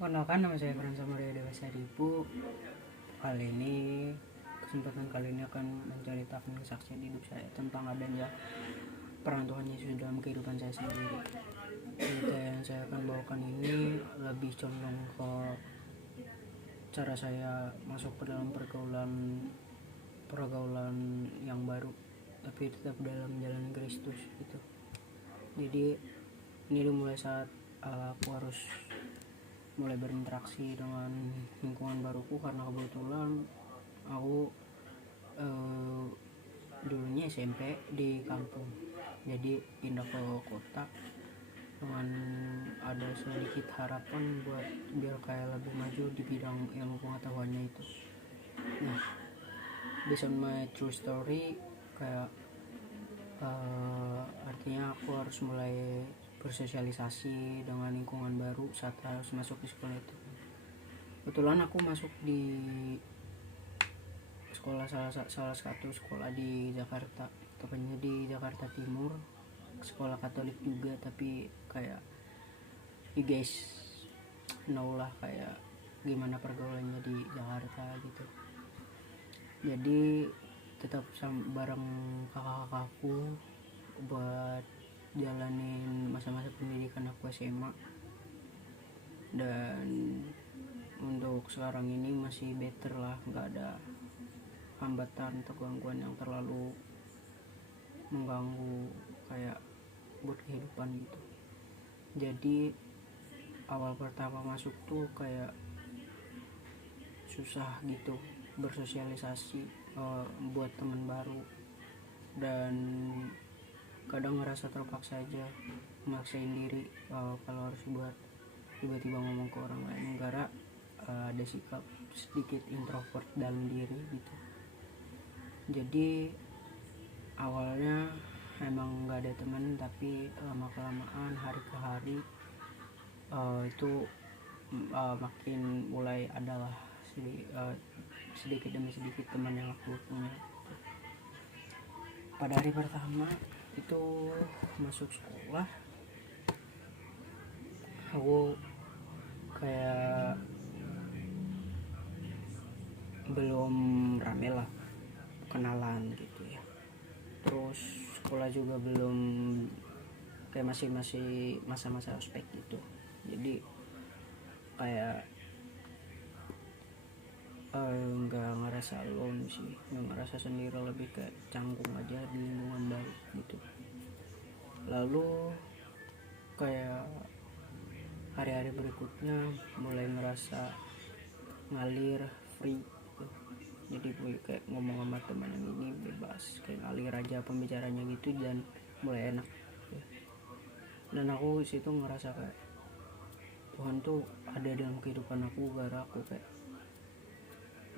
Perkenalkan, nama saya Fransa Maria Dewasa Dipu. Kesempatan kali ini akan menceritakan kesaksian hidup saya tentang adanya peran Tuhan Yesus dalam kehidupan saya sendiri. Cerita yang saya akan bawakan ini lebih condong ke cara saya masuk ke dalam pergaulan yang baru, tapi tetap dalam jalan Kristus gitu. Jadi ini dimulai saat aku harus mulai berinteraksi dengan lingkungan baruku, karena kebetulan aku dulunya SMP di kampung, jadi pindah ke kota dengan ada sedikit harapan buat biar kayak lebih maju di bidang ilmu pengetahuannya itu. Nah, based on my true story, kayak artinya aku harus mulai bersosialisasi dengan lingkungan baru saat harus masuk di sekolah itu. Kebetulan aku masuk di sekolah salah satu sekolah di Jakarta, tepatnya di Jakarta Timur, sekolah Katolik juga, tapi kayak you guys know lah kayak gimana pergaulannya di Jakarta gitu. Jadi tetap bareng kakak-kakakku buat jalanin masa-masa pendidikan aku SMA, dan untuk sekarang ini masih better lah, nggak ada hambatan atau gangguan yang terlalu mengganggu kayak buat kehidupan gitu. Jadi awal pertama masuk tuh kayak susah gitu bersosialisasi, buat teman baru, dan kadang ngerasa terpaksa aja maksain diri kalau harus buat tiba-tiba ngomong ke orang lain, gara ada sikap sedikit introvert dalam diri gitu. Jadi awalnya emang nggak ada teman, tapi lama kelamaan hari ke hari itu makin mulai adalah sedikit demi sedikit teman yang aku punya. Pada hari pertama itu masuk sekolah, aku kayak belum rame lah kenalan gitu ya. Terus sekolah juga belum, kayak masih masa-masa ospek gitu. Jadi kayak nggak ngerasa alone sih, nggak ngerasa sendiri, lebih kayak canggung aja di lingkungan baru gitu. Lalu kayak hari-hari berikutnya mulai ngerasa ngalir, free gitu. Jadi gue kayak ngomong sama teman yang ini bebas, kayak ngalir aja pembicaranya gitu, dan mulai enak ya. Dan aku situ ngerasa kayak Tuhan tuh ada dalam kehidupan aku, gara aku kayak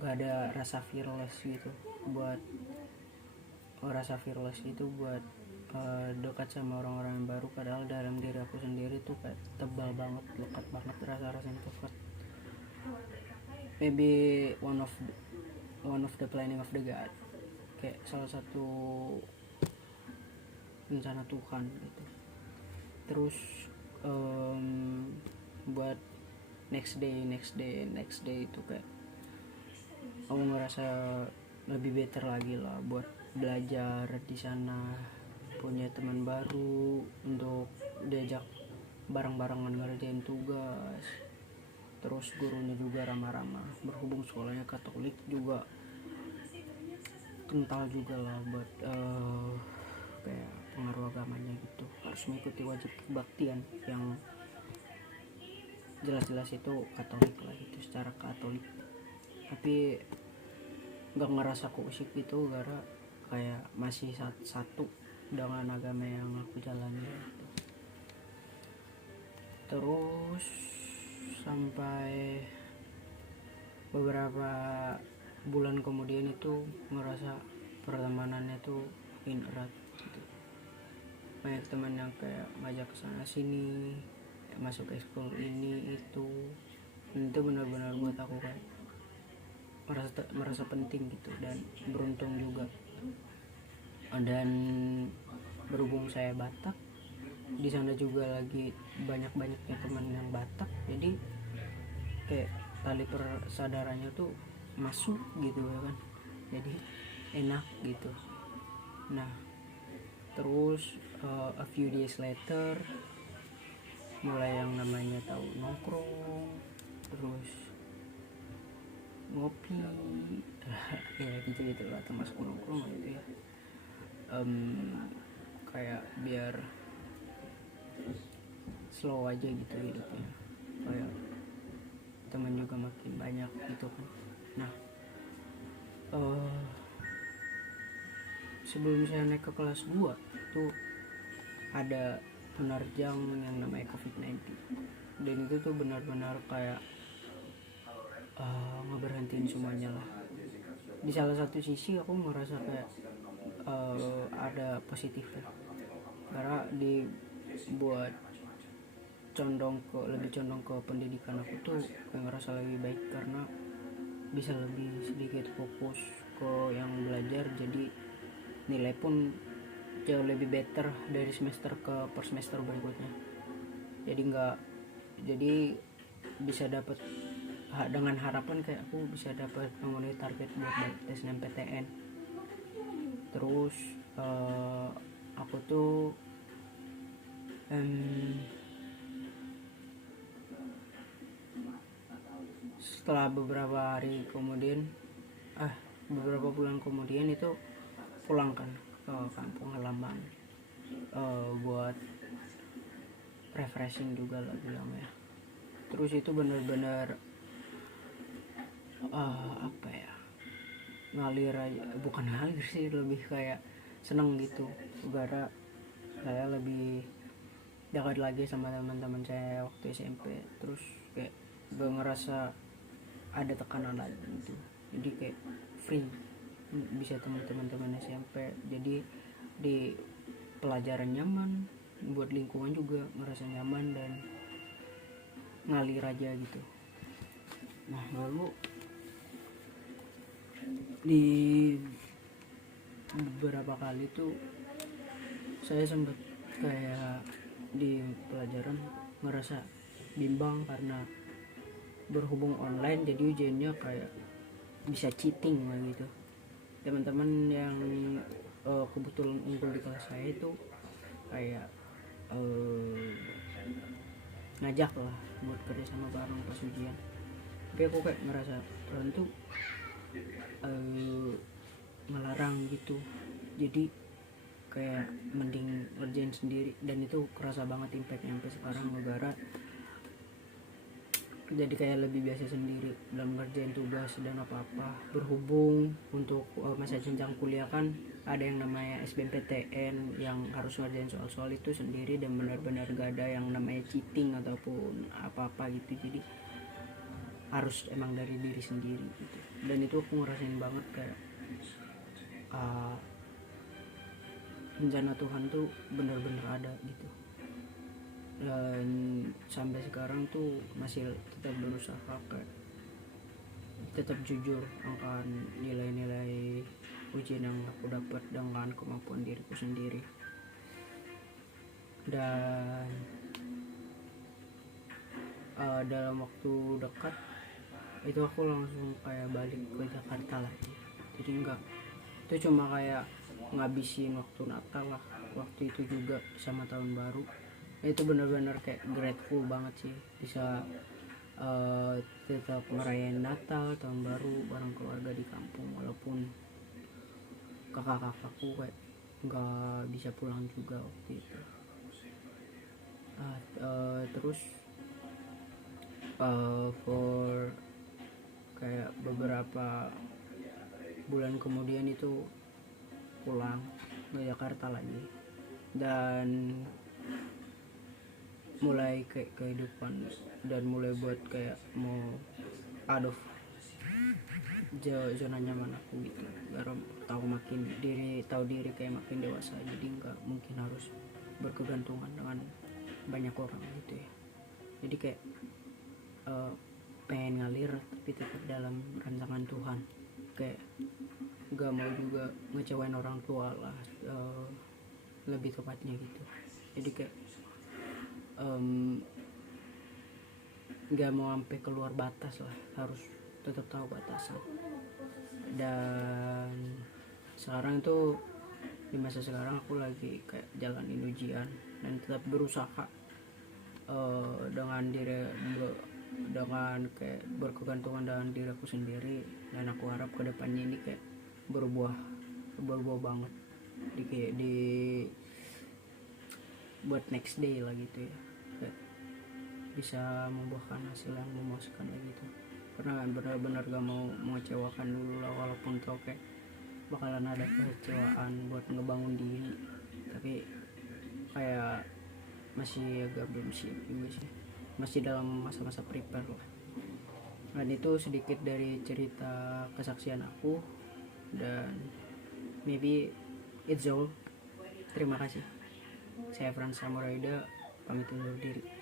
gak ada rasa fearless gitu buat dekat sama orang-orang yang baru, padahal dalam diri aku sendiri tuh kayak tebal banget, lekat banget rasa-rasa introvert. Maybe one of the planning of the God, kayak salah satu rencana Tuhan gitu. Terus buat next day itu kayak aku ngerasa lebih better lagi lah buat belajar di sana, punya teman baru untuk diajak bareng-barengan ngerjain tugas. Terus gurunya juga ramah-ramah, berhubung sekolahnya Katolik juga kental juga lah buat kayak pengaruh agamanya gitu, harus mengikuti wajib kebaktian yang jelas-jelas itu Katolik lah gitu, secara Katolik. Tapi nggak ngerasa kusik gitu, gara kayak masih satu dengan agama yang aku jalani gitu. Terus sampai beberapa bulan kemudian itu ngerasa pertemanannya tuh makin erat gitu. Banyak teman yang kayak ngajak kesana sini, masuk ekskul ini itu, dan itu benar-benar buat aku kayak merasa penting gitu, dan beruntung juga. Dan berhubung saya Batak, di sana juga lagi banyak-banyaknya teman yang Batak, jadi kayak tali persadarannya tuh masuk gitu ya kan, jadi enak gitu. Nah terus a few days later mulai yang namanya tahu nongkrong, terus ngopi ya gitu lah, termasuk nongkrong gitu ya. Kayak biar slow aja gitu hidupnya, kayak teman juga makin banyak gitu kan. Nah sebelum saya naik ke kelas 2 tuh ada penerjang yang namanya COVID-19, dan itu tuh benar-benar kayak ngeberhentiin semuanya lah. Di salah satu sisi aku ngerasa kayak ada positifnya, karena dibuat lebih condong ke pendidikan. Aku tuh kayak ngerasa lebih baik karena bisa lebih sedikit fokus ke yang belajar, jadi nilai pun jauh lebih better dari semester per semester berikutnya. Jadi bisa dapat dengan harapan kayak aku bisa dapat memenuhi target buat tes SNMPTN. Terus aku tuh setelah beberapa bulan kemudian itu pulang kan ke kampung halaman, buat refreshing juga lah bilang ya. Terus itu benar-benar apa ya, ngalir aja, bukan ngalir sih, lebih kayak seneng gitu, gara saya lebih dekat lagi sama teman-teman saya waktu SMP. Terus kayak gue ngerasa ada tekanan lagi gitu, jadi kayak free, bisa teman-teman SMP, jadi di pelajaran nyaman, buat lingkungan juga ngerasa nyaman dan ngalir aja gitu. Nah lalu di beberapa kali tuh saya sempat kayak di pelajaran ngerasa bimbang karena berhubung online, jadi ujiannya kayak bisa cheating lah gitu. Teman-teman yang kebetulan unggul di kelas saya itu kayak ngajak lah buat kerja sama bareng pas ujian, tapi aku kayak ngerasa Tuhan tuh ngelarang gitu, jadi kayak mending ngerjain sendiri. Dan itu kerasa banget impactnya sampai sekarang, negara jadi kayak lebih biasa sendiri dalam ngerjain tugas dan apa-apa. Berhubung untuk masa jenjang kuliah kan ada yang namanya SBMPTN yang harus ngerjain soal-soal itu sendiri, dan benar-benar gak ada yang namanya cheating ataupun apa-apa gitu, jadi harus emang dari diri sendiri gitu. Dan itu aku ngerasain banget kayak rencana Tuhan tuh benar-benar ada gitu. Dan sampai sekarang tuh masih tetap berusaha kayak tetap jujur akan nilai-nilai ujian yang aku dapat dengan kemampuan diriku sendiri. Dan dalam waktu dekat itu aku langsung kayak balik ke Jakarta lagi, jadi enggak, itu cuma kayak ngabisin waktu Natal lah waktu itu juga sama tahun baru. Itu benar-benar kayak grateful banget sih bisa tetap merayain Natal tahun baru bareng keluarga di kampung, walaupun kakak-kakakku kayak nggak bisa pulang juga waktu itu. Terus for kayak beberapa bulan kemudian itu pulang ke Jakarta lagi, dan mulai kayak kehidupan, dan mulai buat kayak mau out of zona nyaman aku gitu, baru tahu diri kayak makin dewasa, jadi nggak mungkin harus berkegantungan dengan banyak orang gitu ya. Jadi kayak pengen ngalir tapi tetap dalam rancangan Tuhan, kayak nggak mau juga ngecewain orang tua lah, lebih tepatnya gitu. Jadi kayak nggak mau sampai keluar batas lah, harus tetap tahu batasan. Dan sekarang itu di masa sekarang aku lagi kayak jalanin ujian dan tetap berusaha dengan dengan kayak berkegantungan dengan diriku sendiri, dan aku harap kedepannya ini kayak berbuah banget di buat next day lah gitu ya, kayak bisa membuahkan hasil yang memuaskan lah gitu. Karena benar-benar gak mau mengecewakan dulu lah, walaupun tau kayak bakalan ada kekecewaan buat ngebangun diri, tapi kayak masih agak belum siap juga sih, masih dalam masa-masa prepare lah. Dan itu sedikit dari cerita kesaksian aku, dan maybe it's all. Terima kasih. Saya Frans Samuraida, pamit undur diri.